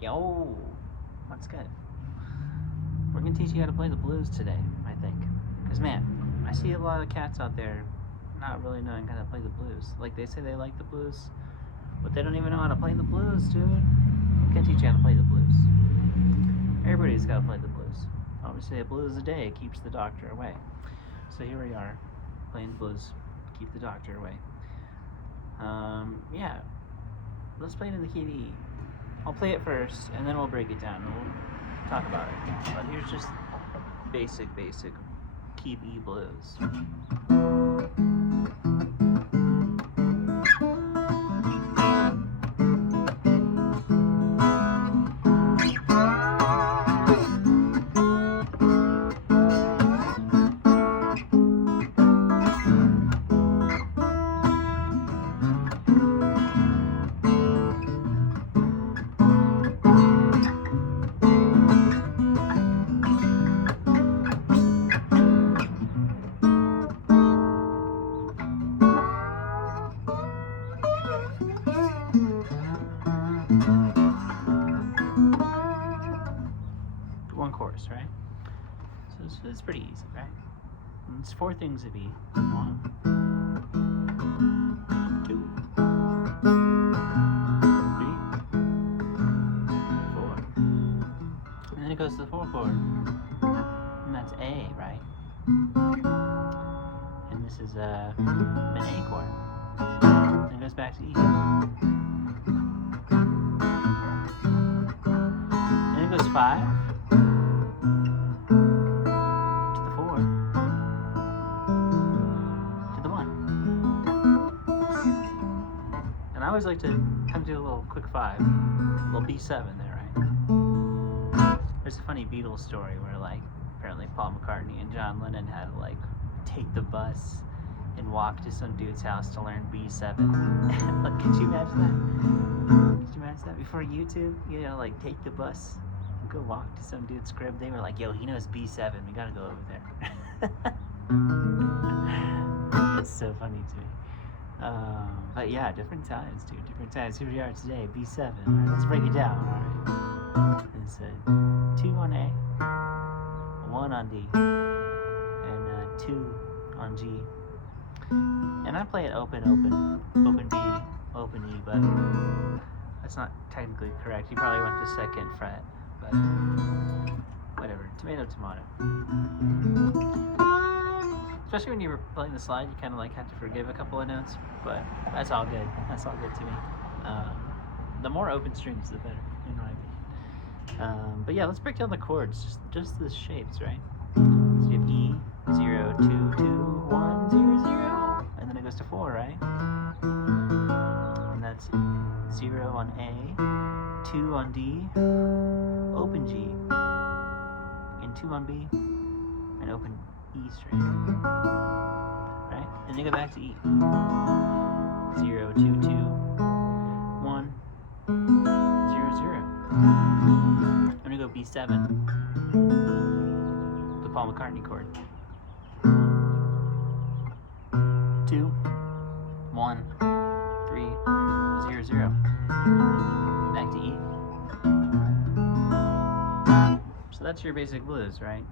Yo, what's good? We're gonna teach you how to play the blues today, I think. Cause man, I see a lot of cats out there not really knowing how to play the blues. Like they say they like the blues, but they don't even know how to play the blues, dude. We can teach you how to play the blues. Everybody's gotta play the blues. Obviously, a blues a day keeps the doctor away. So here we are, playing the blues, keep the doctor away. Yeah, let's play it in the key of E. I'll play it first, and then we'll break it down, and we'll talk about it. But here's just basic key of E blues. One chorus, right? So it's pretty easy, right? And it's four things of E. 1, 2, 3, 4. And then it goes to the 4 chord. And that's A, right? And this is an A chord. And it goes back to E. And it goes 5. I always like to kind of do a little quick 5, a little B7 there, right? There's a funny Beatles story where, like, apparently Paul McCartney and John Lennon had to, like, take the bus and walk to some dude's house to learn B7. Like, could you imagine that? Could you imagine that? Before YouTube, you know, like, take the bus and go walk to some dude's crib. They were like, yo, he knows B7. We gotta go over there. It's so funny to me. But yeah, different times, dude. Different times. Here we are today, B7. All right, let's break it down. All right. It's 2 on A, 1 on D, and 2 on G. And I play it open B, open E, but that's not technically correct. You probably want the 2nd fret, but whatever. Tomato. Especially when you're playing the slide, you kind of like have to forgive a couple of notes, but that's all good. That's all good to me. The more open strings, the better, in my opinion. But yeah, let's break down the chords, just the shapes, right? So you have E, 0, 2, 2, 1, 0, 0, and then it goes to 4, right? And that's 0 on A, 2 on D, open G, and 2 on B, and open E string, right? And then go back to E. 0, 2, 2, 1, 0, 0. I'm gonna go B7, the Paul McCartney chord. 2, 1, 3, 0, 0. Back to E. So that's your basic blues, right?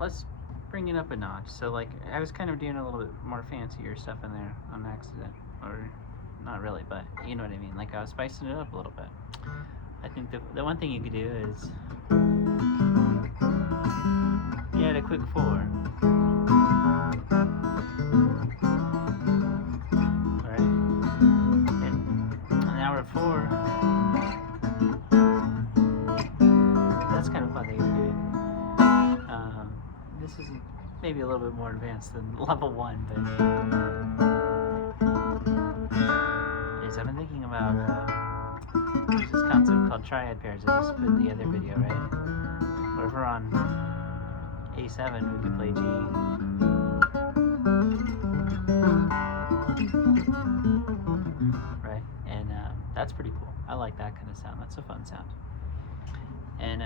Let's bring it up a notch. So, like, I was kind of doing a little bit more fancier stuff in there on accident. Or, not really, but you know what I mean. Like, I was spicing it up a little bit. I think the one thing you could do is, you add a quick 4. Alright? And now we're at 4. That's kind of fun that you can do. This is maybe a little bit more advanced than level 1, but I've been thinking about there's this concept called triad pairs. I just put in the other video, right? Where if we're on A7, we could play G. Right? And that's pretty cool. I like that kind of sound. That's a fun sound. And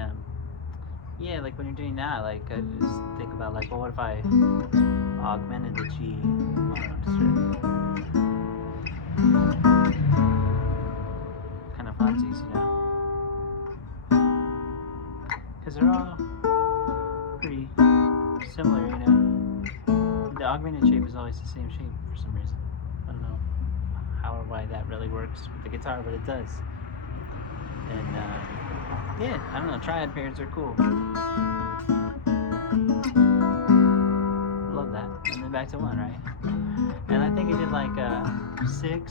yeah, like when you're doing that, like I just think about like, well, what if I augmented the G? Kind of funsies, you know? because they're all pretty similar, you know. The augmented shape is always the same shape for some reason. I don't know how or why that really works with the guitar, but it does. And yeah, I don't know, triad pairs are cool. Love that. And then back to 1, right? And I think I did like 6,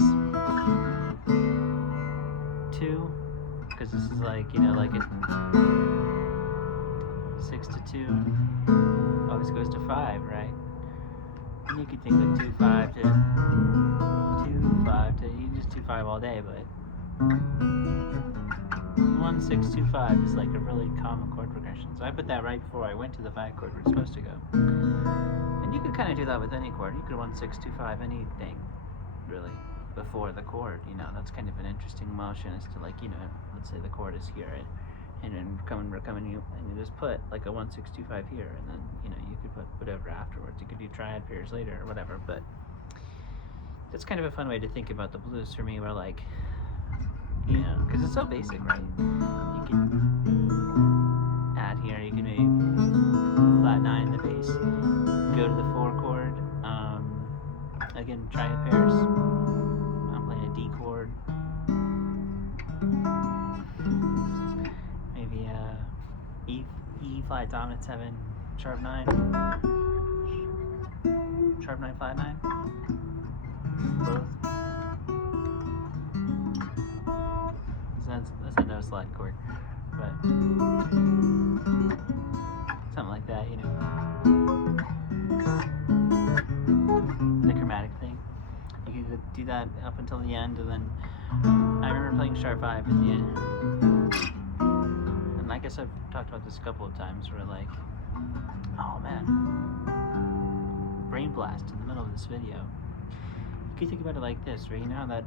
2, because this is like, you know, like it 6 to 2 always goes to 5, right? And you could think like 2, 5 to 2, 5 to, you can just 2, 5 all day, but 1, 6, 2, 5 is like a really common chord progression. So I put that right before I went to the 5 chord where it's supposed to go. And you could kind of do that with any chord. You could 1, 6, 2, 5 anything, really, before the chord. You know, that's kind of an interesting motion. Is to, like, you know, let's say the chord is here, right? And then we're coming you, and you just put like a 1, 6, 2, 5 here, and then, you know, you could put whatever afterwards. You could do triad pairs later or whatever. But that's kind of a fun way to think about the blues for me, where, like, you know, because it's so basic, right? You can add here, you can maybe flat 9 the bass, go to the 4 chord, again, triad pairs. I'm playing a D chord, maybe E flat dominant 7, sharp 9, sharp 9, flat 9, both. That's a no slide chord, but something like that, you know. The chromatic thing. You could do that up until the end, and then I remember playing sharp 5 at the end. And I guess I've talked about this a couple of times, where, like, oh man, brain blast in the middle of this video. You could think about it like this, right? You know how that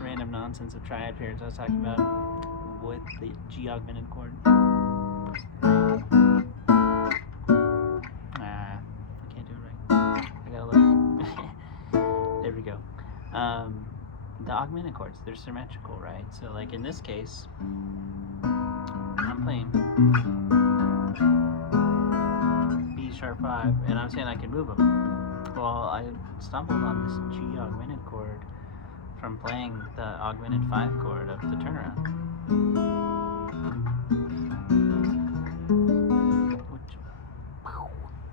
random nonsense of triad pairs I was talking about with the G augmented chord? I can't do it right. I gotta look. There we go. The augmented chords, they're symmetrical, right? So, like, in this case, I'm playing B sharp 5, and I'm saying I can move them. Well, I stumbled on this G augmented chord from playing the augmented 5 chord of the turnaround. Which,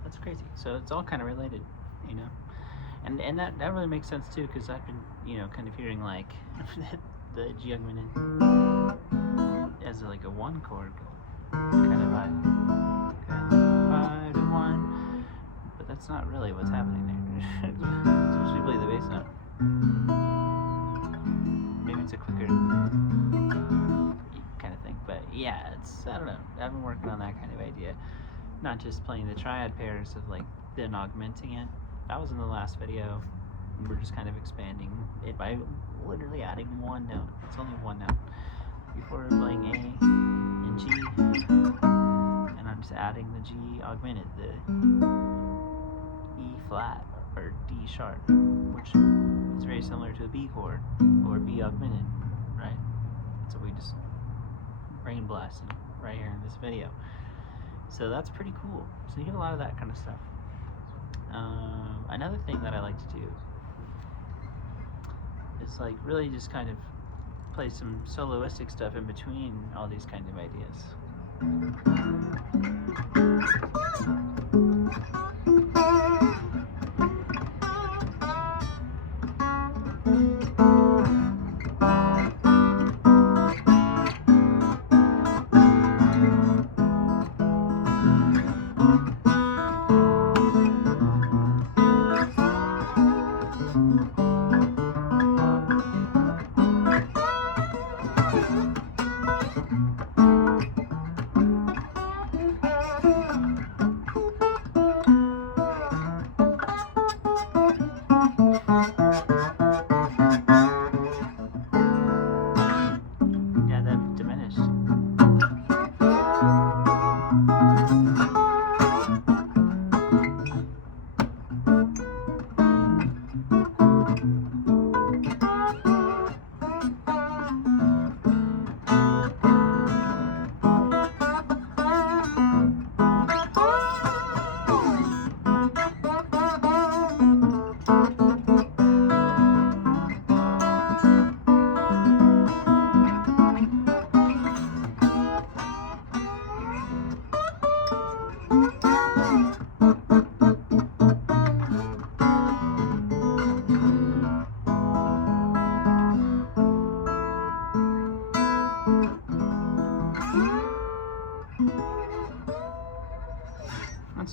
that's crazy. So it's all kind of related, you know. And that really makes sense too, because I've been, you know, kind of hearing, like, the G augmented as like a 1 chord, kind of vibe, 5 to 1. But that's not really what's happening there. Especially play the bass note. Maybe it's a quicker kind of thing, but yeah, it's, I don't know. I've been working on that kind of idea, not just playing the triad pairs of, like, then augmenting it. That was in the last video. We're just kind of expanding it by literally adding 1 note. It's only 1 note. Before we're playing A and G, and I'm just adding the G augmented, the E flat or D sharp, which is very similar to a B chord or B augmented, right? So we just brain blasted right here in this video. So that's pretty cool. So you get a lot of that kind of stuff. Another thing that I like to do is, like, really just kind of play some soloistic stuff in between all these kind of ideas.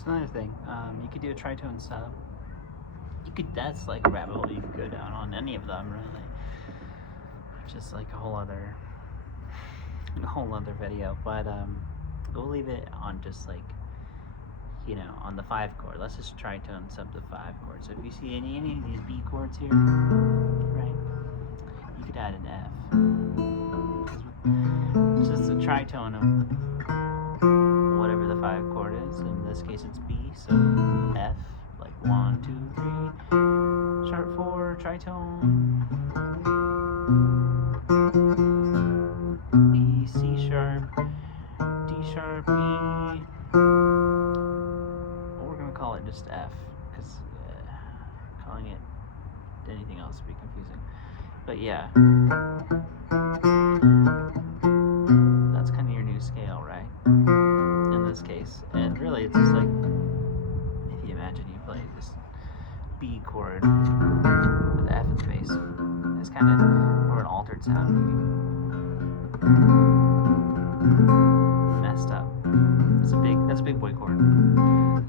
That's another thing. You could do a tritone sub. That's like a rabbit hole you could go down on any of them, really. Just like a whole other video. But we'll leave it on just like, on the 5 chord. Let's just tritone sub the 5 chord. So if you see any of these B chords here, right, you could add an F. It's just a tritone of whatever the 5 chord is. In this case, it's B, so F, like 1, 2, 3, sharp 4, tritone, E, C sharp, D sharp, E. We're gonna call it just F, because calling it anything else would be confusing. But yeah, that's kind of your new scale, right? In this case, and really it's just like, if you imagine you play this B chord with F in space, it's kind of more an altered sound, messed up. That's a big boy chord.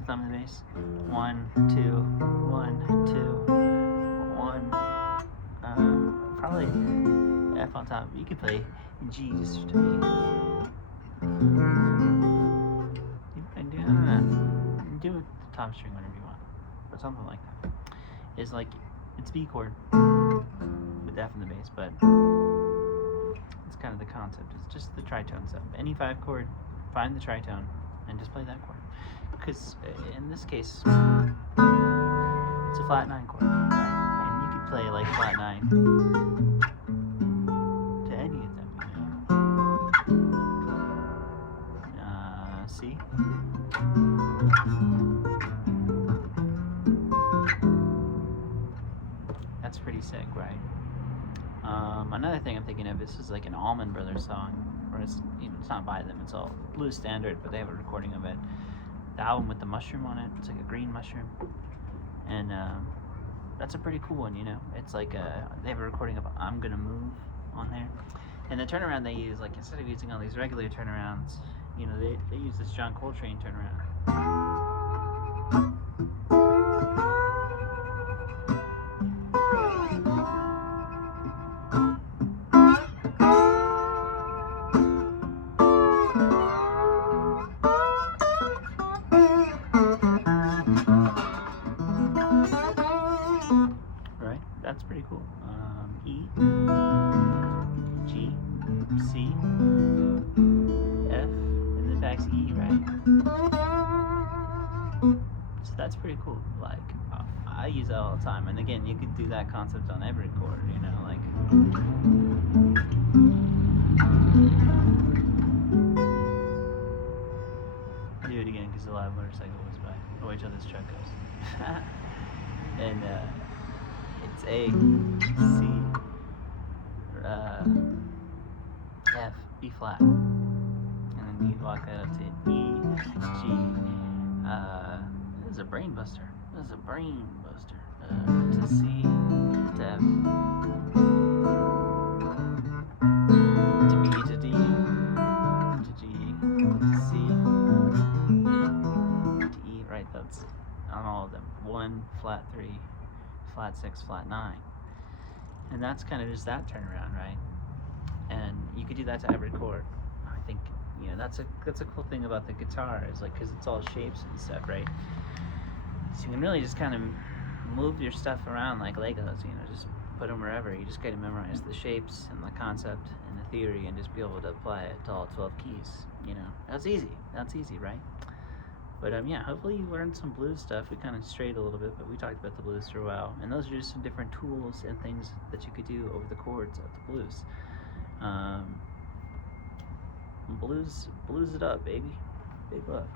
Thumb and bass. 1, 2, 1, 2, 1. Probably F on top. You could play G just to be. You can do the top string whenever you want, or something like that. It's like it's B chord with F in the bass, but it's kind of the concept. It's just the tritone sub. Any 5 chord, find the tritone, and just play that chord. Because in this case, it's a flat 9 chord, right? And you could play like flat 9 to any of them, C. That's pretty sick, right? Another thing I'm thinking of, this is like an Allman Brothers song, or it's not by them, it's all blues standard, but they have a recording of it. The album with the mushroom on it, it's like a green mushroom, and that's a pretty cool one, It's like they have a recording of I'm Gonna Move on there, and the turnaround they use, like instead of using all these regular turnarounds, they use this John Coltrane turnaround. Right? That's pretty cool. E, G, C, F, and then back to E, right? So that's pretty cool. Like, I use that all the time. And again, you could do that concept on every chord, like. I'll do it again because a loud motorcycle was by. Oh, wait till this truck goes. And it's A, C, F, B flat, and then you walk that up to E, G. This is a brain buster. To C, to F, to B, to D, to G, to C, to E. Right, that's on all of them. 1, flat 3, flat 6, flat 9, and that's kind of just that turnaround, right? And you could do that to every chord. I think that's a cool thing about the guitar, is like, because it's all shapes and stuff, right? So you can really just kind of move your stuff around like Legos, just put them wherever. You just got to memorize the shapes and the concept and the theory, and just be able to apply it to all 12 keys. That's easy, right? But yeah, hopefully you learned some blues stuff. We kind of strayed a little bit, but we talked about the blues for a while, and those are just some different tools and things that you could do over the chords of the blues. Blues it up, baby. Big love.